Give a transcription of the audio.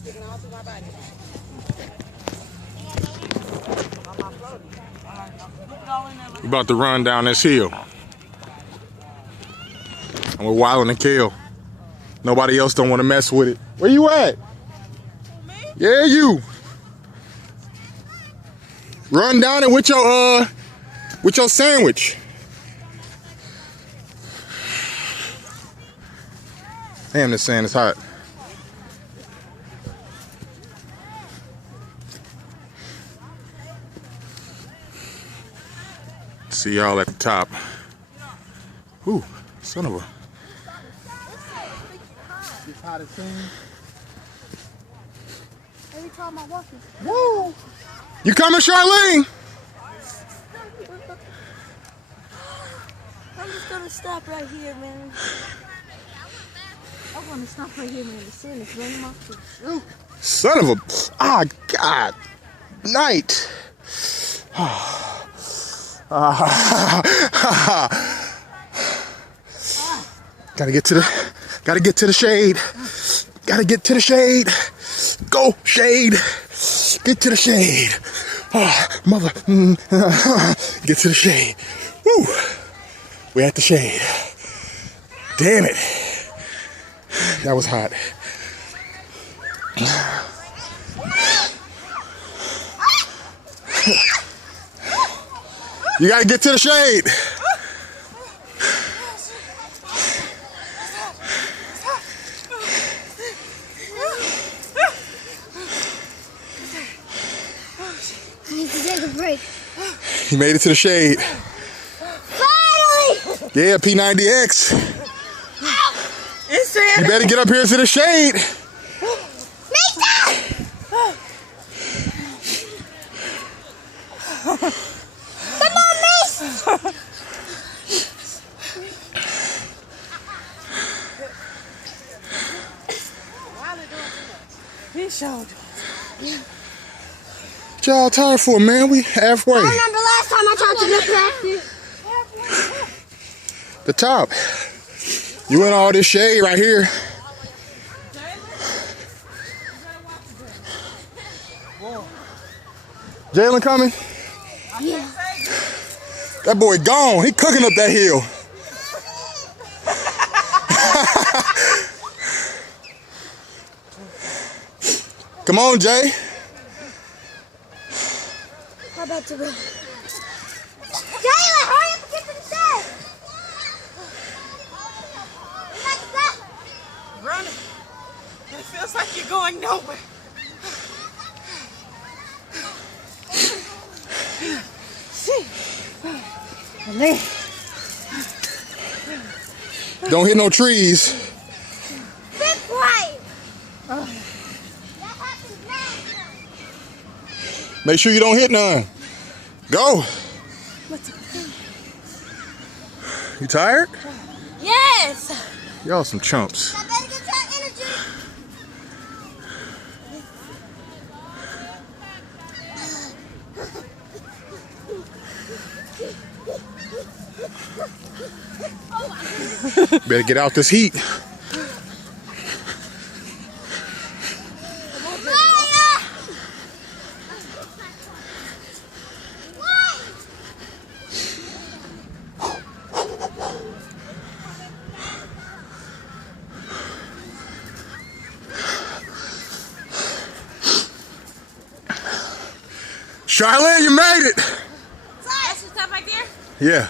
sticking all through my body. We about to run down this hill. And we're wilding the kill. Nobody else don't want to mess with it. Where you at? Me? Yeah, you. Run down it with your sandwich. Damn, this sand is hot. See y'all at the top. Ooh, son of a. It's hot as thing. Every time I walk it. Woo! You coming, Charlene? I'm just gonna stop right here, man. I wanna stop right here, man. The sun is running my feet. Son of a. Ah, God. Night. Gotta get to the shade. Gotta get to the shade. Go, shade. Get to the shade. Oh, mother. Get to the shade. Woo. We're at the shade. Damn it. That was hot. You gotta get to the shade. I need to take a break. You made it to the shade. Finally! Yeah, P90X. It's sand. You better get up here to the shade. Nathan! Come on, miss! He showed. What y'all tired for, man? We halfway. I remember last time I tried to get practice. The top. You in all this shade right here. Jalen coming? Yeah. That boy gone. He cooking up that hill. Come on, Jay. How about to go? Jayla, hurry up and get to the shed! Running. It feels like you're going nowhere. See. Don't hit no trees. Big quiet! That happens now. Make sure you don't hit none. Go. You tired? Yes! Y'all some chumps. I better get that energy. Better get out this heat. Charlene, you made it. That's your stuff right there? Yeah.